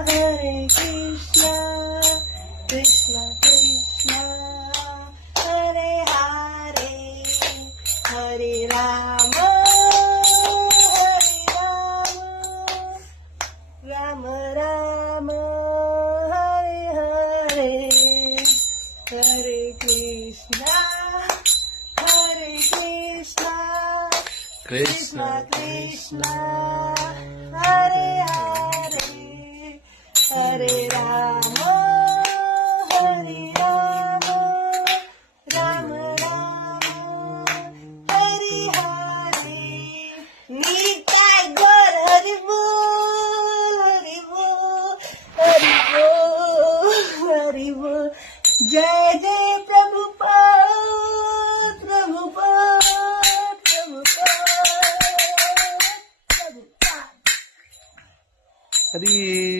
हरे कृष्णा कृष्णा कृष्णा हरे हरे हरे राम राम राम हरे हरे हरे कृष्णा कृष्णा कृष्णा हरे हरे हरे राम राम राम हरे हरे निताय गौर हरि बोल हरि बोल हरि बोल हरि बोल जय जय